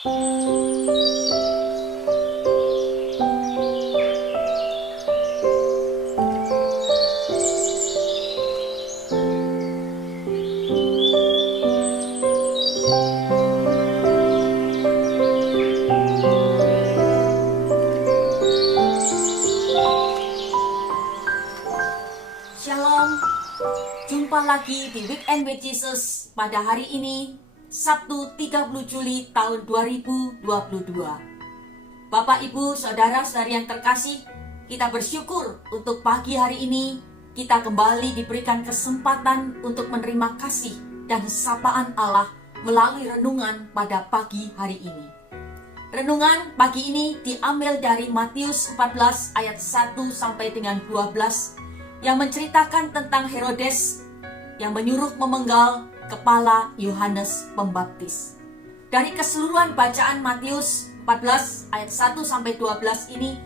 Shalom, jumpa lagi di Weekend with Jesus pada hari ini, Sabtu 30 Juli tahun 2022. Bapak, Ibu, Saudara-saudari yang terkasih, kita bersyukur untuk pagi hari ini kita kembali diberikan kesempatan untuk menerima kasih dan sapaan Allah melalui renungan pada pagi hari ini. Renungan pagi ini diambil dari Matius 14 ayat 1 sampai dengan 12 yang menceritakan tentang Herodes yang menyuruh memenggal kepala Yohanes Pembaptis. Dari keseluruhan bacaan Matius 14 ayat 1 sampai 12 ini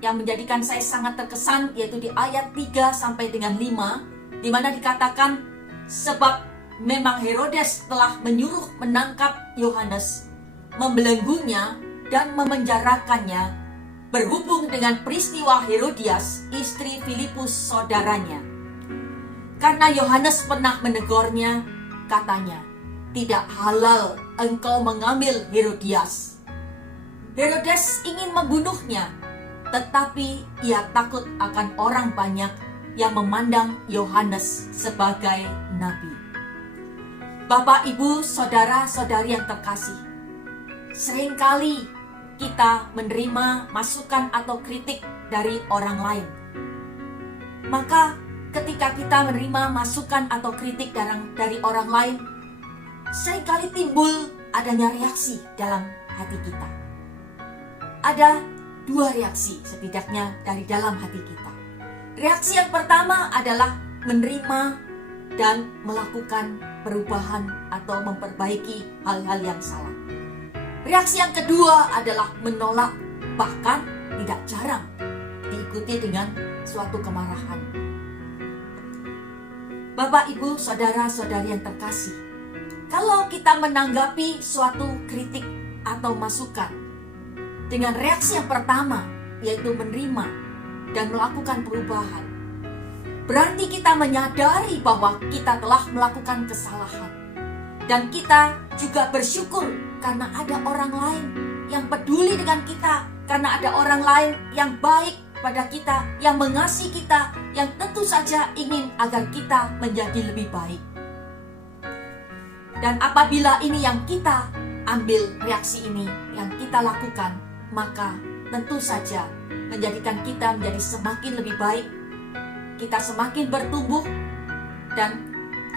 yang menjadikan saya sangat terkesan, yaitu di ayat 3 sampai dengan 5, di mana dikatakan, sebab memang Herodes telah menyuruh menangkap Yohanes, membelenggunya dan memenjarakannya, berhubung dengan peristiwa Herodias, istri Filipus saudaranya. Karena Yohanes pernah menegurnya, katanya, tidak halal engkau mengambil Herodias. Herodes ingin membunuhnya, tetapi ia takut akan orang banyak yang memandang Yohanes sebagai nabi. Bapak, Ibu, saudara-saudari yang terkasih, seringkali kita menerima masukan atau kritik dari orang lain. Maka ketika kita menerima masukan atau kritik dari orang lain, seringkali timbul adanya reaksi dalam hati kita. Ada dua reaksi setidaknya dari dalam hati kita. Reaksi yang pertama adalah menerima dan melakukan perubahan atau memperbaiki hal-hal yang salah. Reaksi yang kedua adalah menolak, bahkan tidak jarang diikuti dengan suatu kemarahan. Bapak, Ibu, saudara-saudari yang terkasih, kalau kita menanggapi suatu kritik atau masukan dengan reaksi yang pertama, yaitu menerima dan melakukan perubahan, berarti kita menyadari bahwa kita telah melakukan kesalahan. Dan kita juga bersyukur karena ada orang lain yang peduli dengan kita, karena ada orang lain yang baik pada kita, yang mengasihi kita, yang tentu saja ingin agar kita menjadi lebih baik. Dan apabila ini yang kita ambil, reaksi ini yang kita lakukan, maka tentu saja menjadikan kita menjadi semakin lebih baik, kita semakin bertumbuh, dan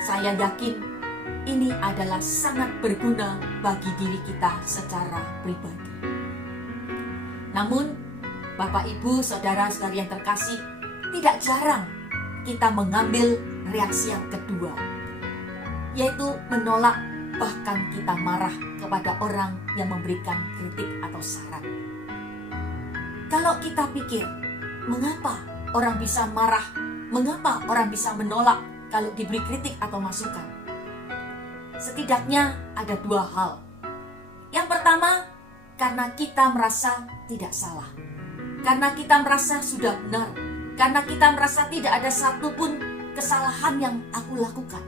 saya yakin ini adalah sangat berguna bagi diri kita secara pribadi. Namun, Bapak, Ibu, saudara-saudari yang terkasih, tidak jarang kita mengambil reaksi yang kedua, yaitu menolak, bahkan kita marah kepada orang yang memberikan kritik atau saran. Kalau kita pikir, mengapa orang bisa marah, mengapa orang bisa menolak kalau diberi kritik atau masukan? Setidaknya ada dua hal. Yang pertama, karena kita merasa tidak salah, karena kita merasa sudah benar, karena kita merasa tidak ada satupun kesalahan yang aku lakukan.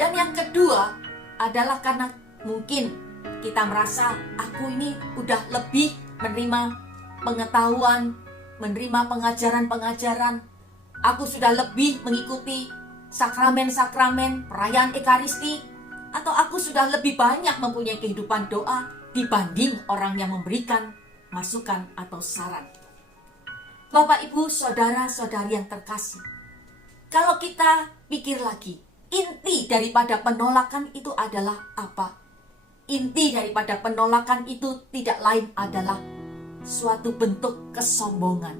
Dan yang kedua adalah karena mungkin kita merasa aku ini udah lebih menerima pengetahuan, menerima pengajaran-pengajaran, aku sudah lebih mengikuti sakramen-sakramen, perayaan Ekaristi, atau aku sudah lebih banyak mempunyai kehidupan doa dibanding orang yang memberikan masukan atau saran. Bapak, Ibu, saudara-saudari yang terkasih, kalau kita pikir lagi, inti daripada penolakan itu adalah apa? Inti daripada penolakan itu tidak lain adalah suatu bentuk kesombongan.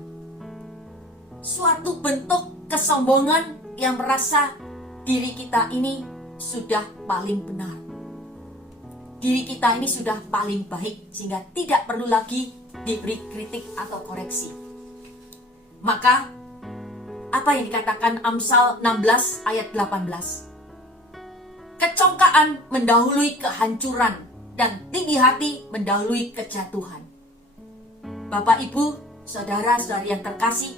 Suatu bentuk kesombongan yang merasa diri kita ini sudah paling benar, diri kita ini sudah paling baik, sehingga tidak perlu lagi diberi kritik atau koreksi. Maka apa yang dikatakan Amsal 16 ayat 18, kecongkaan mendahului kehancuran dan tinggi hati mendahului kejatuhan. Bapak, Ibu, saudara-saudari yang terkasih,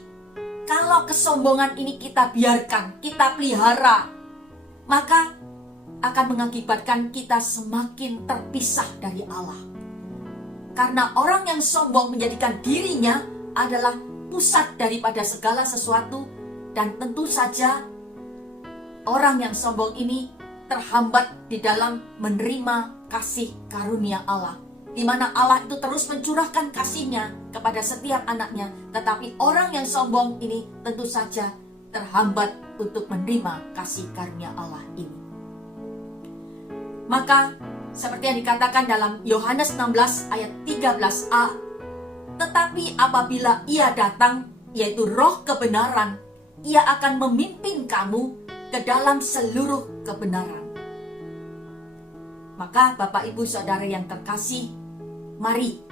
kalau kesombongan ini kita biarkan, kita pelihara, maka akan mengakibatkan kita semakin terpisah dari Allah. Karena orang yang sombong menjadikan dirinya adalah pusat daripada segala sesuatu, dan tentu saja orang yang sombong ini terhambat di dalam menerima kasih karunia Allah, di mana Allah itu terus mencurahkan kasih-Nya kepada setiap anaknya, tetapi orang yang sombong ini tentu saja terhambat untuk menerima kasih karunia Allah ini. Maka seperti yang dikatakan dalam Yohanes 16 ayat 13a, tetapi apabila Ia datang, yaitu Roh kebenaran, Ia akan memimpin kamu ke dalam seluruh kebenaran. Maka Bapak, Ibu, Saudara yang terkasih, mari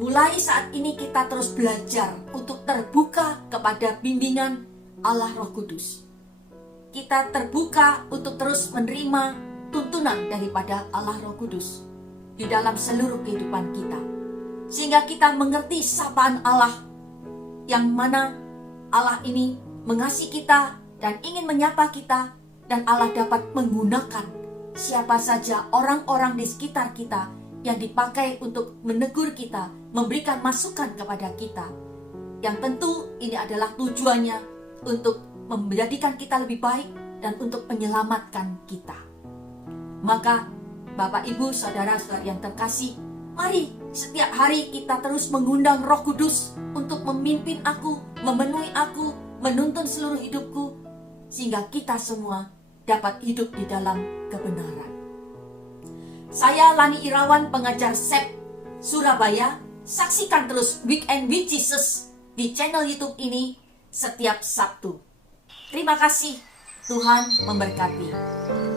mulai saat ini kita terus belajar untuk terbuka kepada bimbingan Allah Roh Kudus. Kita terbuka untuk terus menerima tuntunan daripada Allah Roh Kudus di dalam seluruh kehidupan kita, sehingga kita mengerti sapaan Allah, yang mana Allah ini mengasihi kita dan ingin menyapa kita, dan Allah dapat menggunakan siapa saja orang-orang di sekitar kita yang dipakai untuk menegur kita, memberikan masukan kepada kita, yang tentu ini adalah tujuannya untuk menjadikan kita lebih baik dan untuk menyelamatkan kita. Maka Bapak, Ibu, Saudara-saudari yang terkasih, mari setiap hari kita terus mengundang Roh Kudus untuk memimpin aku, memenuhi aku, menuntun seluruh hidupku, sehingga kita semua dapat hidup di dalam kebenaran. Saya Lani Irawan, pengajar SEP Surabaya. Saksikan terus Weekend with Jesus di channel YouTube ini setiap Sabtu. Terima kasih, Tuhan memberkati.